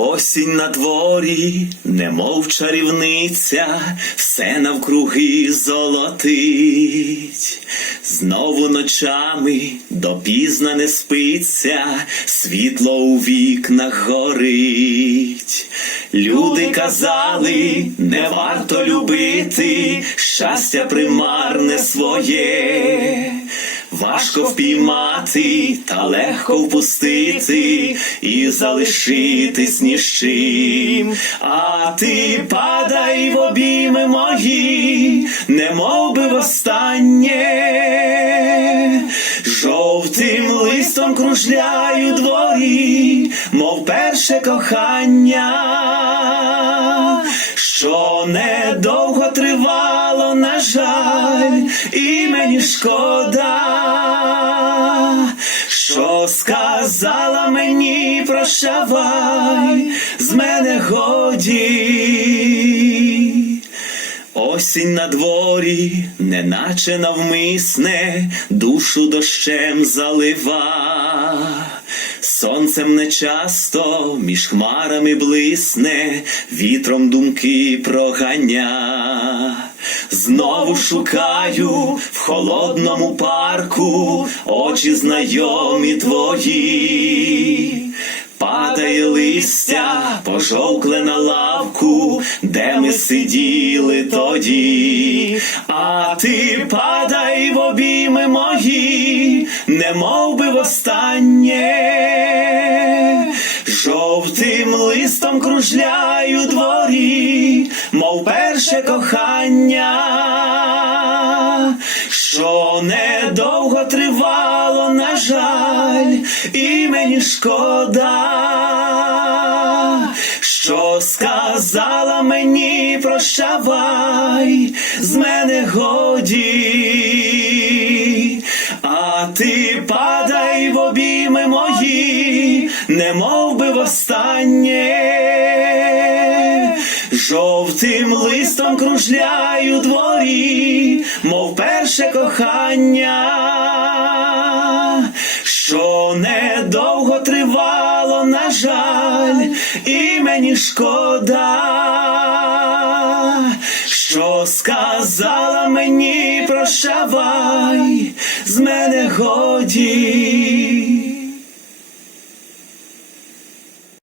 Осінь на дворі, немов чарівниця, все навкруги золотить. Знову ночами допізна не спиться, світло у вікнах горить. Люди казали, не варто любити, щастя примарне своє. Важко впіймати та легко впустити і залишитись ні з чим. А ти падай в обійми мої, не мов би востаннє. Жовтим листом кружляю дворі, мов перше кохання, що недовго тривало, на жаль, і мені шкода, що сказала мені прощавай, з мене годі. Осінь на дворі, неначе навмисне, душу дощем залива. Сонцем нечасто між хмарами блисне, вітром думки проганя. Знову шукаю в холодному парку очі знайомі твої. Падає листя, пожовкле на лавку, де ми сиділи тоді, а ти падай в обійми мої, не мов би востаннє. Жовтим листом кружляю дворі, мов перше кохання, що недовго тривало, на жаль, і мені шкода, що сказала мені прощавай, з мене годі, а ти падай в обійми мої, не мов би востаннє. Жовтим листом кружляю дворі, мов перше кохання, що недовго тривало, на жаль, і мені шкода, що сказала мені прощавай, з мене годі.